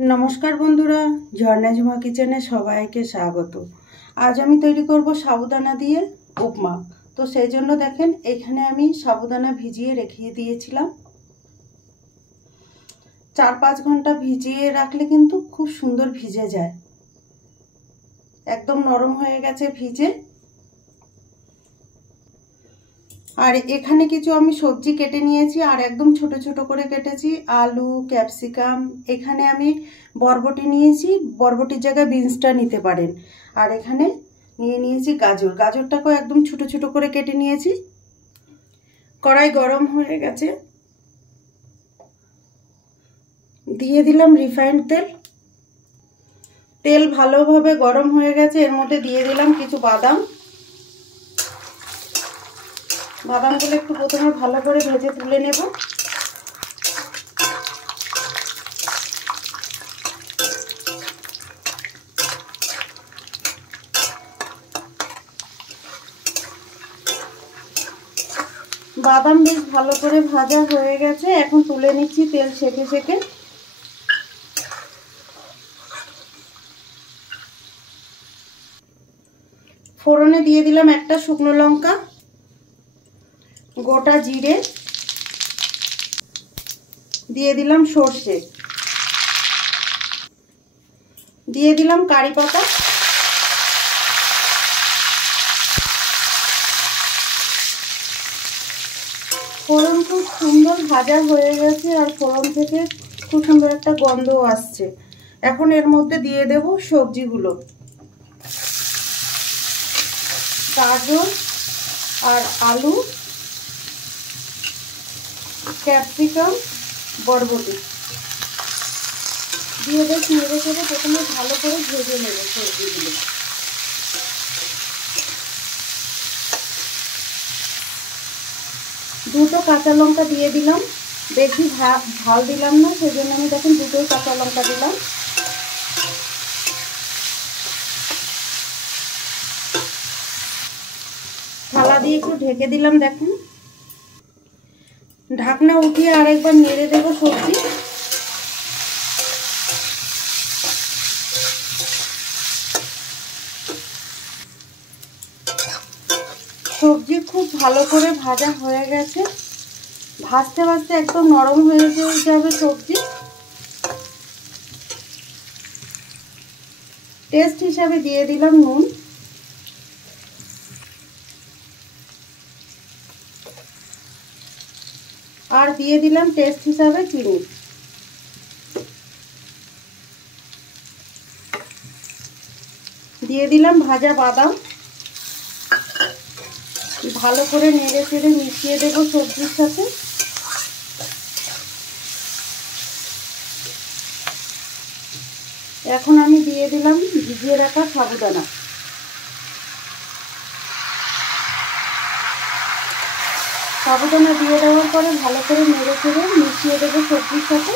नमस्कार बंधुरा झर्णा झुमा किचेने सबाइके स्वागत। आज आमी तैरी करब साबुदाना दिए उपमा। तो सेई जोन्नो देखें एखाने आमी साबुदाना भिजिए रेखे दिएछिलाम। 4-5 घंटा भिजिए राखले किन्तु खूब सुंदर भिजे जाए, एकदम नरम हये गेछे भिजे। और एखाने किछु आमी सब्जी केटे निएछि और एकदम छोटो छोटो करे केटेछि आलू कैप्सिकाम। एखाने आमी बरबटी निएछि, बरबटिर जायगाय बिन्सटा निते पारेन। और एखाने निये निएछि गाजर, गाजरटाकेও एकदम छोटो छोटो करे केटे निएछि। कड़ाई गरम हये गेছে, दिए दिलाम रिफाइंड तेल। तेल भालोभाবে गरम हये गेছে, एर मধ্যে दिए दिलाम किछु बादाम। बादामगुलो एकटु प्रथमे भालो करे भेजे तुले नेब। बादाम बेश भालो करे भाजा हये गेছে, এখন তুলে নিচ্ছি তেল সেকে সেকে। ফোড়নে দিয়ে দিলাম একটা শুকনো লঙ্কা, गोटा जिरे दिए दिलाम, सर्षे दिए दिलाम, कारी पाता, फोड़न खूब सुंदर भाजा हये गेছে और फोड़न থেকে खूब सुंदर একটা গন্ধ আসছে। এখন এর মধ্যে দিয়ে দেব সবজিগুলো, গাজর আর আলু, ক্যাপসিকাম, বরবটি দিয়ে বেশ নেড়ে চেড়ে প্রথমে ভালো করে ভেজে নেব সবজিগুলো। দুটো কাঁচা লঙ্কা দিয়ে দিলাম, বেশি ঝাল দিলাম না, সেজন্য আমি দেখুন দুটোই কাঁচা লঙ্কা দিলাম। থালা দিয়ে একটু ঢেকে দিলাম। দেখুন ঢাকনা উঠিয়ে আরেকবার নেড়ে দেব সবজি। সবজি খুব ভালো করে ভাজা হয়ে গেছে, ভাজতে ভাজতে একদম নরম হয়ে যাবে সবজি। টেস্ট হিসাবে দিয়ে দিলাম নুন, আর দিয়ে দিলাম টেস্ট হিসাবে চিনি। দিয়ে দিলাম ভাজা বাদাম। ভালো করে নেড়ে চেড়ে মিশিয়ে দেব সবজির সাথে। এখন আমি দিয়ে দিলাম ভিজিয়ে রাখা সাবুদানা। সাবুদানা দিয়ে দেওয়ার পরে ভালো করে নেড়ে চেড়ে মিশিয়ে দেবো সবজির সাথে।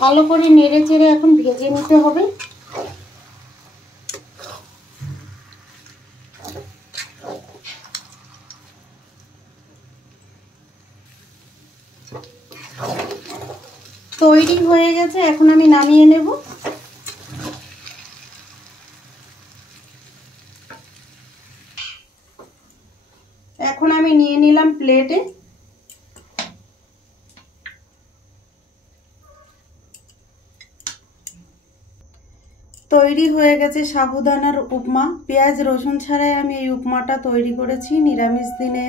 ভালো করে নেড়ে চেড়ে এখন ভেজে নিতে হবে। তৈরি হয়ে গেছে, এখন আমি নামিয়ে নেব। এখন আমি নিয়ে নিলাম প্লেটে। তৈরি হয়ে গেছে সাবুদানার উপমা। পেঁয়াজ রসুন ছাড়াই আমি এই উপমাটা তৈরি করেছি। নিরামিষ দিনে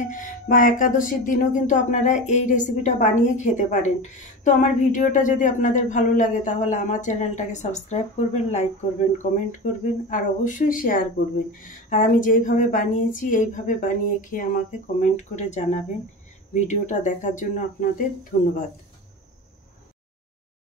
বা একাদশীর দিনও কিন্তু আপনারা এই রেসিপিটা বানিয়ে খেতে পারেন। তো আমার ভিডিওটা যদি আপনাদের ভালো লাগে তাহলে আমার চ্যানেলটাকে সাবস্ক্রাইব করবেন, লাইক করবেন, কমেন্ট করবেন আর অবশ্যই শেয়ার করবেন। আর আমি যেইভাবে বানিয়েছি এইভাবে বানিয়ে খেয়ে আমাকে কমেন্ট করে জানাবেন। ভিডিওটা দেখার জন্য আপনাদের ধন্যবাদ।